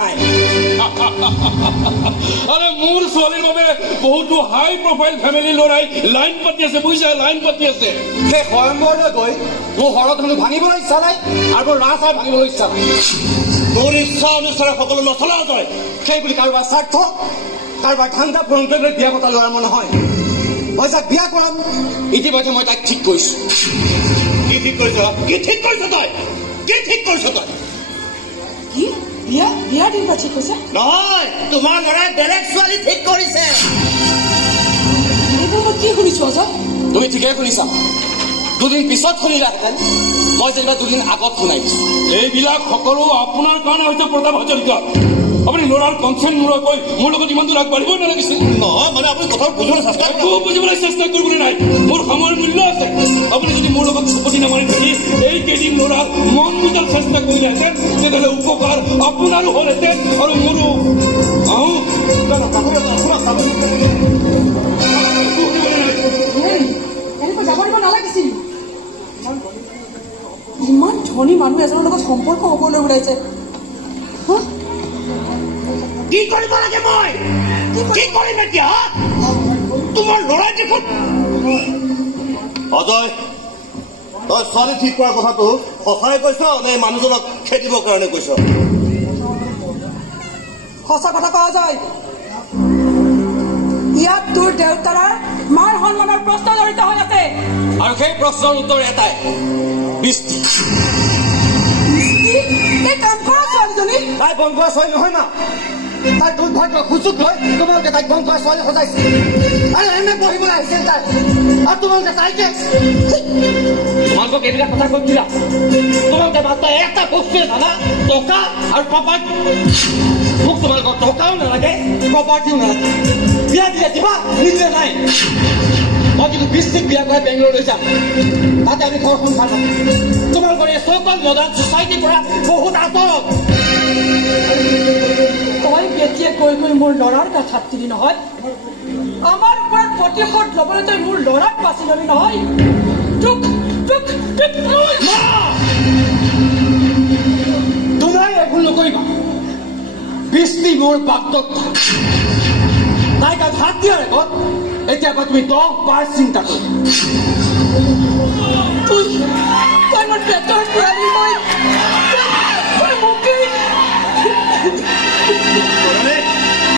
নাই আৰে মোৰ ছোৱালীৰ বাবে বহুতো হাই প্ৰফাইল ফেমিলি ল'ৰাই লাইন পাতি আছে বুজিছা লাইন পাতি আছে সেই স্বয়ম্বৰলৈ গৈ মোৰ শৰধনু ভাঙিবলৈ ইচ্ছা নাই আৰু ৰাজহাড় ভাঙিবলৈ ইচ্ছা নাই মোৰ ইচ্ছা অনুসাৰে সকলো নচলা যায় সেই বুলি কাৰোবাৰ স্বাৰ্থ কাৰোবাৰ ধান্দা পূৰণ কৰিবলৈ বিয়া পতা লোৱাৰ মন নহয় মই যাক বিয়া কৰাম ইতিমধ্যে মই তাক ঠিক কৰিছো কি ঠিক কৰিছ তই কি ঠিক কৰিছ তই কি বিয়া দিন ঠিক কৈছে নহয় তোমাৰ ল'ৰাই বেলেগ ছোৱালী ঠিক কৰিছে এইবোৰ মই কি শুনিছো অজয় তুমি ঠিকেই শুনিছা দুদিন পিছত শুনিলাহেঁতেন মই যেনিবা দুদিন আগত শুনাই দিছো এইবিলাক সকলো আপোনাৰ কাৰণে হৈছে প্ৰতাপ হাজৰিকা আপুনি ল'ৰাৰ কনচেণ্ট নোলোৱাকৈ মোৰ লগত ইমান দূৰ আগবাঢ়িব নালাগিছিল নহয় মানে আপুনি কথা বুজিবলৈ চেষ্টা একো বুজিবলৈ চেষ্টা কৰিবলৈ নাই মোৰ সময়ৰ মূল্য আছে আপুনি যদি মোৰ লগত চুপতি নামাৰি থাকি এইকেইদিন ল'ৰাক মন বুজাৰ চেষ্টা কৰিলেহেঁতেন তেতিয়াহ'লে উপকাৰ আপোনাৰো হ'লহেঁতেন আৰু মোৰো এনেকৈ যাব দিব নালাগিছিল ইমান ধনী মানুহ এজনৰ লগত সম্পৰ্ক হ'বলৈ ওলাইছে কি কৰিব লাগে মই কি কৰিম এতিয়া তোমাৰ ল'ৰা দেখোন অজয় তই ছোৱালী ঠিক কৰা কথাটো সঁচাই কৈছ নে মানুহজনক খেদিবৰ কাৰণে কৈছ সঁচা কথা কোৱা যায় ইয়াত তোৰ দেউতাৰ মাৰ সন্মানৰ প্ৰশ্ন জড়িত হৈ আছে আৰু সেই প্ৰশ্নৰ উত্তৰ এটাই বৃষ্টি কাম কৰা ছোৱালীজনী তাই বন্ধ কৰা ছোৱালী নহয় না তাই দুৰ্ভাগ্য সুযোগ লৈ তোমালোকে তাইক বন্ধ কৰা ছোৱালী সজাইছে আৰু এনে পঢ়িবলৈ আহিছিল তাই আৰু তোমালোকে তাইকে তোমালোকক এইবিলাক কথা কৈ দিলা তোমালোকে মাত্ৰ এটা বস্তুৱে জানা টকা আৰু প্ৰপাৰ্টি মোক তোমালোকৰ টকাও নালাগে প্ৰপাৰ্টিও নালাগে বিয়া দিলে দিবা নিদিলে নাই মই কিন্তু বৃষ্টিক বিয়া কৰাই বেংগলোৰলৈ যাম তাতে আমি ঘৰ সংসাৰ পাম তোমালোকৰ এই চৌকল মডাৰ্ণ ছ'চাইটিৰ পৰা বহুত আঁতৰত তই কেতিয়া কৈ কৈ মোৰ ল'ৰাৰ কাষত দিলি নহয় আমাৰ ওপৰত প্ৰতিশোধ ল'বলৈ তই মোৰ ল'ৰাক বাছি ল'লি নহয় তোমাৰ একো নকৰিবা বৃষ্টি মোৰ বাপদত্ত তাই গাত হাত দিয়াৰ আগত এতিয়া তুমি 10 বাৰ চিন্তা কৰিবা তই মোৰ পেটৰ পৰা